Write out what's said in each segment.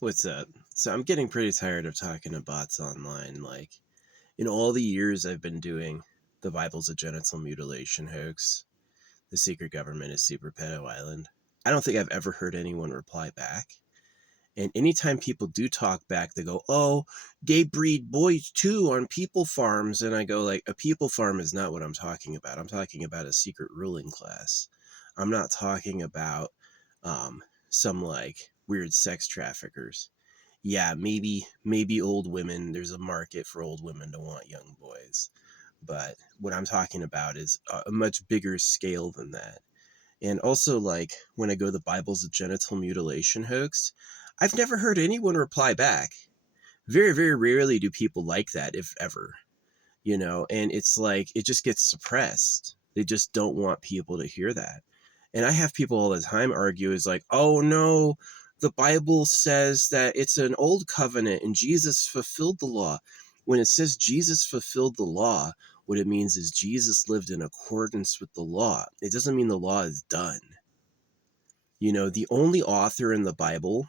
What's up? So I'm getting pretty tired of talking to bots online. Like, in all the years I've been doing the Bible's a genital mutilation hoax, the secret government is Super Pedo Island, I don't think I've ever heard anyone reply back. And anytime people do talk back, they go, oh, they breed boys too on people farms. And I go, like, a people farm is not what I'm talking about. I'm talking about a secret ruling class. I'm not talking about some, like, weird sex traffickers. Yeah, maybe old women, there's a market for old women to want young boys. But what I'm talking about is a much bigger scale than that. And also, like, when I go, the Bible's a genital mutilation hoax, I've never heard anyone reply back. Very, very rarely do people like that, if ever. And it's like, it just gets suppressed. They just don't want people to hear that. And I have people all the time argue is like, oh no, the Bible says that it's an old covenant and Jesus fulfilled the law. When it says Jesus fulfilled the law, what it means is Jesus lived in accordance with the law. It doesn't mean the law is done. The only author in the Bible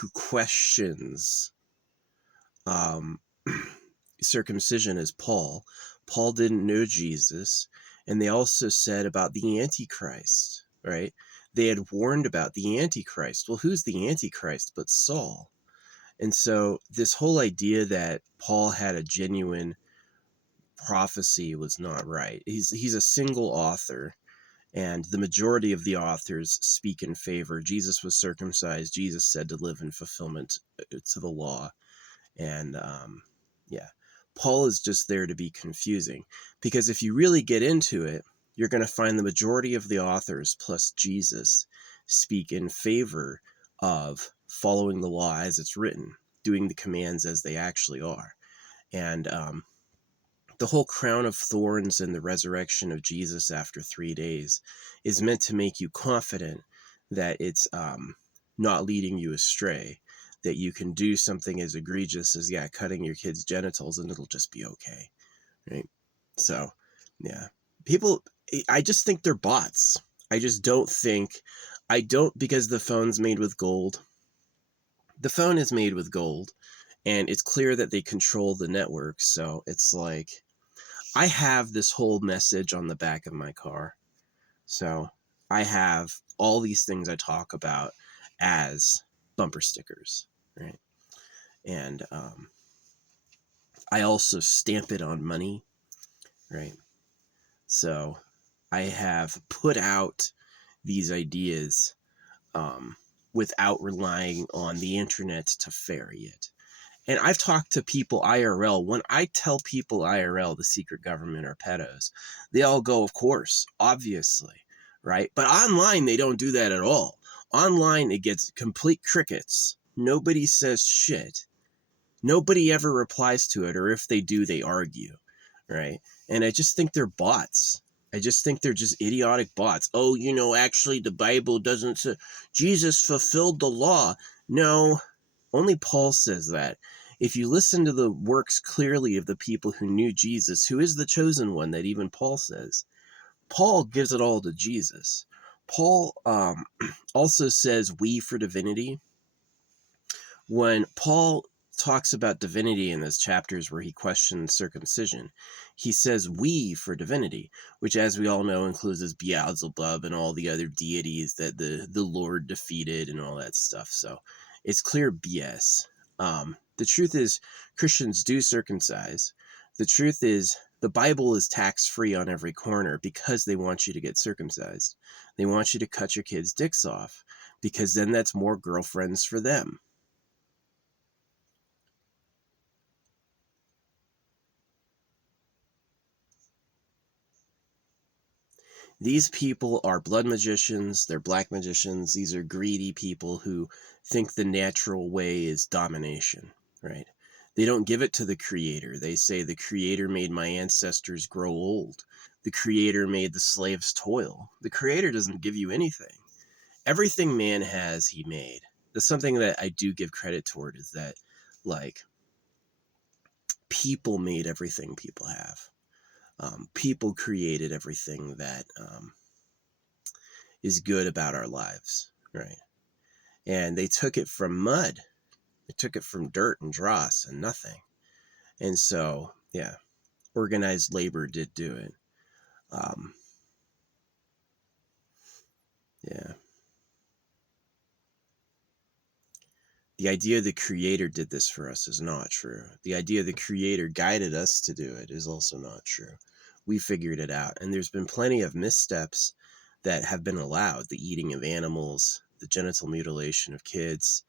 who questions um, circumcision is Paul. Paul didn't know Jesus. And they also said about the Antichrist, right? They had warned about the Antichrist. Well, who's the Antichrist but Saul? And so this whole idea that Paul had a genuine prophecy was not right. He's a single author, and the majority of the authors speak in favor. Jesus was circumcised. Jesus said to live in fulfillment to the law. And yeah, Paul is just there to be confusing, because if you really get into it, you're going to find the majority of the authors plus Jesus speak in favor of following the law as it's written, doing the commands as they actually are. And the whole crown of thorns and the resurrection of Jesus after 3 days is meant to make you confident that it's not leading you astray, that you can do something as egregious as, cutting your kid's genitals and it'll just be okay, right? So, yeah. People, I just think they're bots. I don't, because the phone's made with gold. The phone is made with gold, and it's clear that they control the network, so it's like, I have this whole message on the back of my car. So I have all these things I talk about as bumper stickers, right? And I also stamp it on money, right? So I have put out these ideas without relying on the internet to ferry it. And I've talked to people IRL. When I tell people IRL the secret government are pedos, they all go, of course, obviously, right? But online, they don't do that at all. Online, it gets complete crickets. Nobody says shit. Nobody ever replies to it, or if they do, they argue, right? And I just think they're bots. I just think they're just idiotic bots. Oh, actually, the Bible doesn't say Jesus fulfilled the law. No, only Paul says that. If you listen to the works clearly of the people who knew Jesus, who is the chosen one that even Paul says, Paul gives it all to Jesus. Paul also says we for divinity. When Paul talks about divinity in those chapters where he questions circumcision, he says we for divinity, which, as we all know, includes Beelzebub and all the other deities that the Lord defeated and all that stuff. So it's clear BS. The truth is, Christians do circumcise. The truth is, the Bible is tax-free on every corner because they want you to get circumcised. They want you to cut your kids' dicks off, because then that's more girlfriends for them. These people are blood magicians, they're black magicians, these are greedy people who think the natural way is domination, right? They don't give it to the Creator. They say the Creator made my ancestors grow old. The Creator made the slaves toil. The Creator doesn't give you anything. Everything man has, he made. That's something that I do give credit toward, is that, like, people made everything people have. People created everything that is good about our lives, right? And they took it from mud. They took it from dirt and dross and nothing. And so, yeah, organized labor did do it. Yeah. The idea the creator did this for us is not true. The idea the creator guided us to do it is also not true. We figured it out. And there's been plenty of missteps that have been allowed. The eating of animals, the genital mutilation of kids.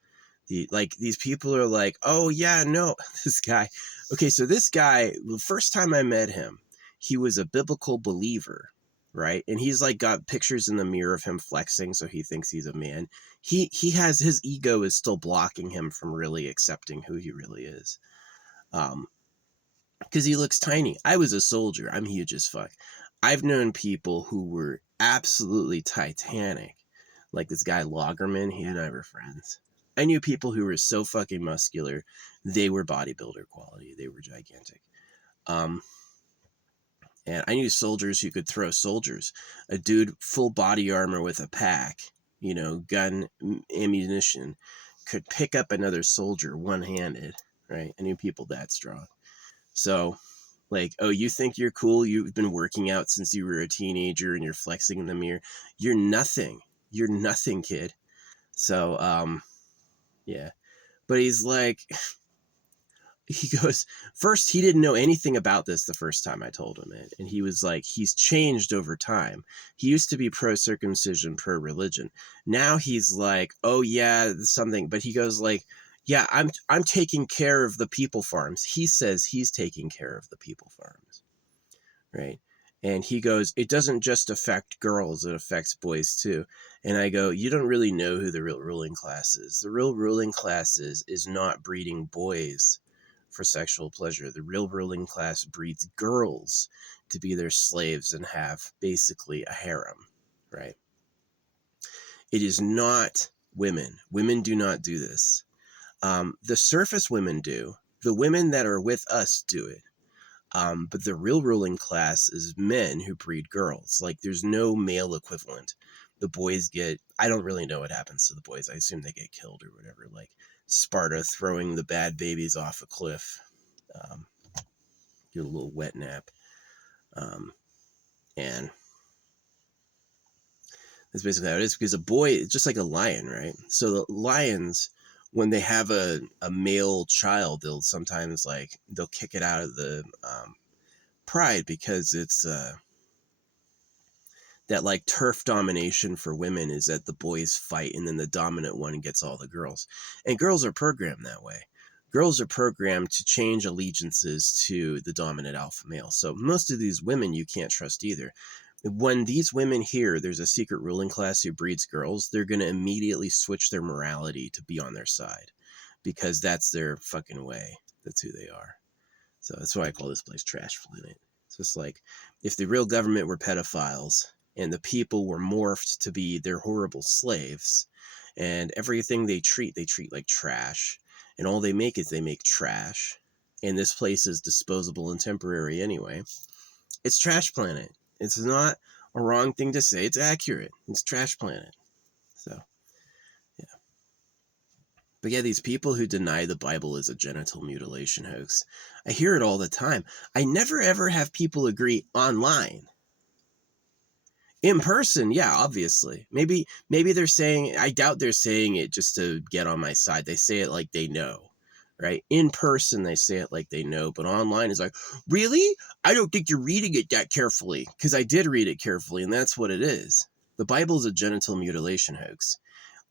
These people are like, oh yeah, no, this guy. Okay, so this guy, the first time I met him, he was a biblical believer, right? And he's like got pictures in the mirror of him flexing, so he thinks he's a man. He has, his ego is still blocking him from really accepting who he really is. Because he looks tiny. I was a soldier. I'm huge as fuck. I've known people who were absolutely titanic. Like this guy Lagerman, he and I were friends. I knew people who were so fucking muscular, they were bodybuilder quality. They were gigantic. And I knew soldiers who could throw soldiers. A dude full body armor with a pack, gun, ammunition, could pick up another soldier one-handed, right? I knew people that strong. So, like, oh, you think you're cool? You've been working out since you were a teenager and you're flexing in the mirror. You're nothing. You're nothing, kid. So, yeah. But he's like, he goes, first, he didn't know anything about this the first time I told him it. And he was like, he's changed over time. He used to be pro-circumcision, pro-religion. Now he's like, oh, yeah, something. But he goes like, yeah, I'm taking care of the people farms. He says he's taking care of the people farms, right? And he goes, it doesn't just affect girls, it affects boys too. And I go, you don't really know who the real ruling class is. The real ruling class is not breeding boys for sexual pleasure. The real ruling class breeds girls to be their slaves and have basically a harem, right? It is not women. Women do not do this. The surface women do. The women that are with us do it. But the real ruling class is men who breed girls. Like, there's no male equivalent. The boys get, I don't really know what happens to the boys. I assume they get killed or whatever. Like Sparta throwing the bad babies off a cliff. Get a little wet nap. And that's basically how it is, because a boy is just like a lion, right? So the lions, when they have a male child, they'll sometimes they'll kick it out of the pride, because it's that like turf domination for women is that the boys fight and then the dominant one gets all the girls. And girls are programmed that way. Girls are programmed to change allegiances to the dominant alpha male. So most of these women you can't trust either. When these women hear there's a secret ruling class who breeds girls, they're going to immediately switch their morality to be on their side, because that's their fucking way. That's who they are. So that's why I call this place Trash Planet. It's just like, if the real government were pedophiles and the people were morphed to be their horrible slaves, and everything they treat like trash, and all they make is they make trash, and this place is disposable and temporary anyway. It's Trash Planet. It's not a wrong thing to say. It's accurate. It's Trash Planet. So, yeah. But yeah, these people who deny the Bible is a genital mutilation hoax, I hear it all the time. I never ever have people agree online. In person, yeah, obviously. Maybe they're saying, I doubt they're saying it just to get on my side. They say it like they know. Right? In person, they say it like they know, but online is like, really? I don't think you're reading it that carefully. Because I did read it carefully, and that's what it is. The Bible is a genital mutilation hoax.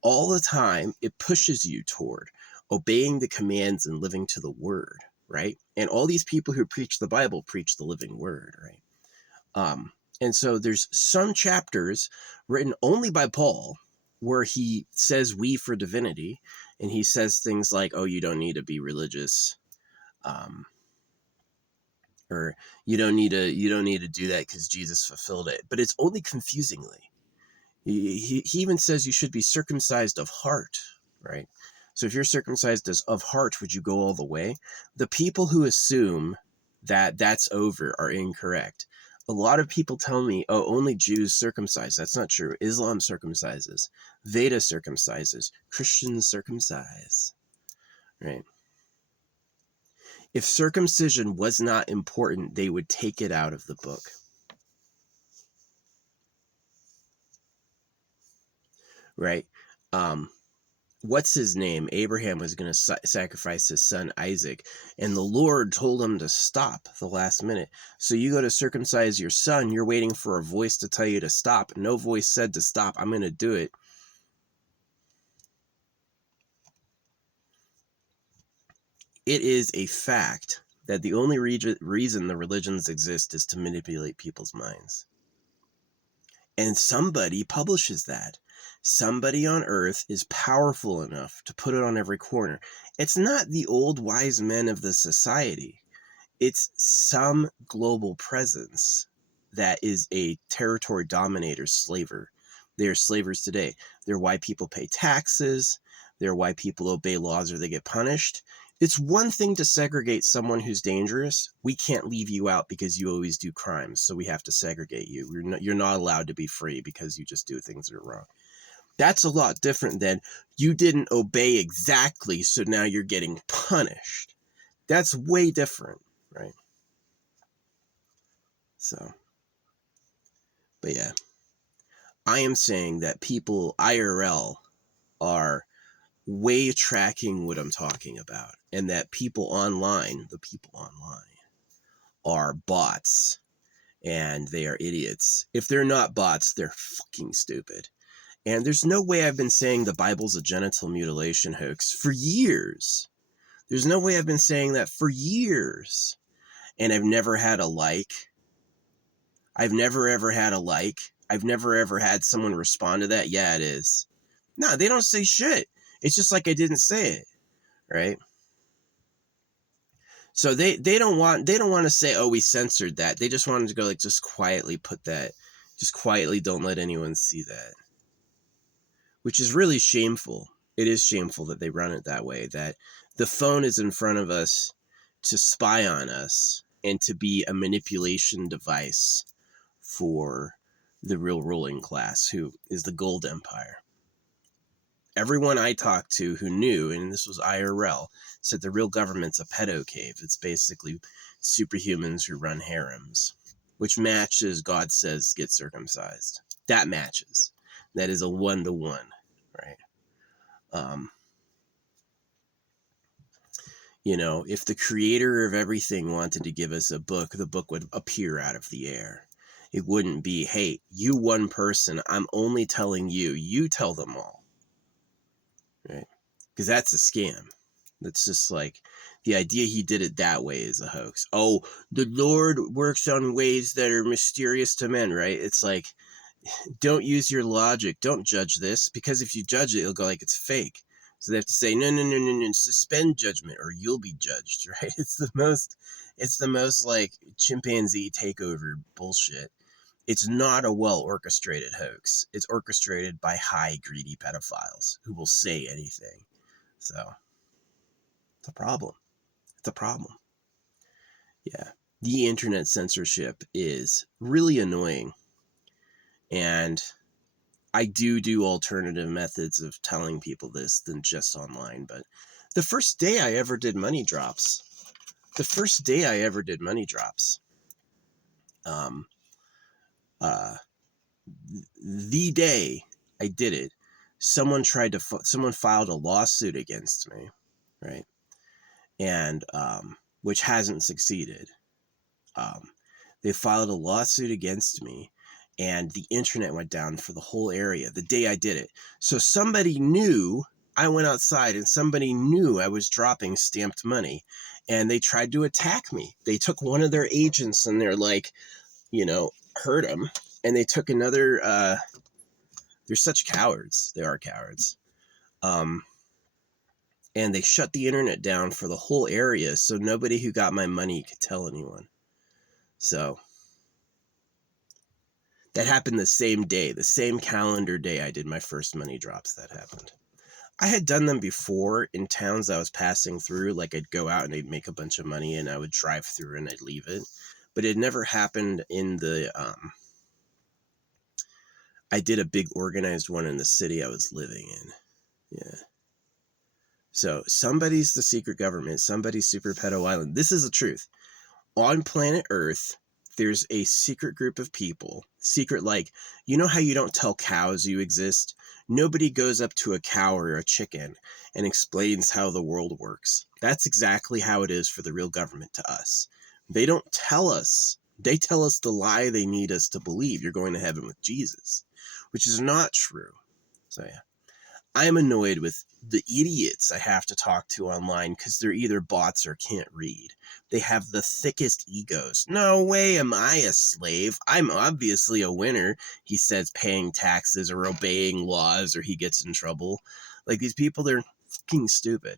All the time, it pushes you toward obeying the commands and living to the word, right? And all these people who preach the Bible preach the living word, right? And so there's some chapters written only by Paul where he says we for divinity, and he says things like, oh, you don't need to be religious, or you don't need to do that because Jesus fulfilled it. But it's only confusingly. He even says you should be circumcised of heart, right? So if you're circumcised as of heart, would you go all the way? The people who assume that that's over are incorrect. A lot of people tell me, oh, only Jews circumcise. That's not true. Islam circumcises. Veda circumcises. Christians circumcise. Right? If circumcision was not important, they would take it out of the book. Right? What's his name? Abraham was going to sacrifice his son Isaac, and the Lord told him to stop the last minute. So you go to circumcise your son, you're waiting for a voice to tell you to stop. No voice said to stop. I'm going to do it. It is a fact that the only reason the religions exist is to manipulate people's minds. And somebody publishes that. Somebody on earth is powerful enough to put it on every corner. It's not the old wise men of the society. It's some global presence that is a territory dominator slaver. They are slavers today. They're why people pay taxes. They're why people obey laws or they get punished. It's one thing to segregate someone who's dangerous. We can't leave you out because you always do crimes, so we have to segregate you. You're not allowed to be free because you just do things that are wrong. That's a lot different than you didn't obey exactly, so now you're getting punished. That's way different, right? So, but yeah, I am saying that people IRL are way tracking what I'm talking about, and that people online, the people online, are bots, and they are idiots. If they're not bots, they're fucking stupid. And there's no way I've been saying the Bible's a genital mutilation hoax for years. There's no way I've been saying that for years. And I've never had a like. I've never ever had a like. I've never ever had someone respond to that. Yeah, it is. No, they don't say shit. It's just like I didn't say it, right? So they don't want to say, oh, we censored that. They just wanted to go like, just quietly put that, just quietly don't let anyone see that. Which is really shameful. It is shameful that they run it that way, that the phone is in front of us to spy on us and to be a manipulation device for the real ruling class, who is the gold empire. Everyone I talked to who knew, and this was IRL, said the real government's a pedo cave. It's basically superhumans who run harems, which matches God says get circumcised. That matches. That is a 1-to-1, right? You know, if the creator of everything wanted to give us a book, the book would appear out of the air. It wouldn't be, hey, you one person, I'm only telling you, you tell them all, right? Because that's a scam. That's just like, the idea he did it that way is a hoax. Oh, the Lord works on ways that are mysterious to men, right? It's like, don't use your logic. Don't judge this, because if you judge it, it'll go like it's fake. So they have to say, no, suspend judgment or you'll be judged, right? It's the most like chimpanzee takeover bullshit. It's not a well orchestrated hoax. It's orchestrated by high greedy pedophiles who will say anything. So it's a problem. It's a problem. Yeah. The internet censorship is really annoying. And I do alternative methods of telling people this than just online. But the first day I ever did money drops, the day I did it, someone filed a lawsuit against me, right? And which hasn't succeeded. They filed a lawsuit against me, and the internet went down for the whole area the day I did it. So somebody knew I went outside, and somebody knew I was dropping stamped money, and they tried to attack me. They took one of their agents, and they're like, hurt him. And they took another, they're such cowards. They are cowards. And they shut the internet down for the whole area, so nobody who got my money could tell anyone. So that happened the same day, the same calendar day I did my first money drops. That happened. I had done them before in towns I was passing through. Like, I'd go out and I'd make a bunch of money and I would drive through and I'd leave it. but it never happened in the I did a big organized one in the city I was living in. Yeah. So somebody's the secret government, somebody's super pedo island. This is the truth. On planet Earth, there's a secret group of people. Secret, like, you know how you don't tell cows you exist? Nobody goes up to a cow or a chicken and explains how the world works. That's exactly how it is for the real government to us. They don't tell us. They tell us the lie they need us to believe. You're going to heaven with Jesus, which is not true. So yeah. I'm annoyed with the idiots I have to talk to online because they're either bots or can't read. They have the thickest egos. No way am I a slave. I'm obviously a winner, he says, paying taxes or obeying laws or he gets in trouble. Like, these people, they're fucking stupid.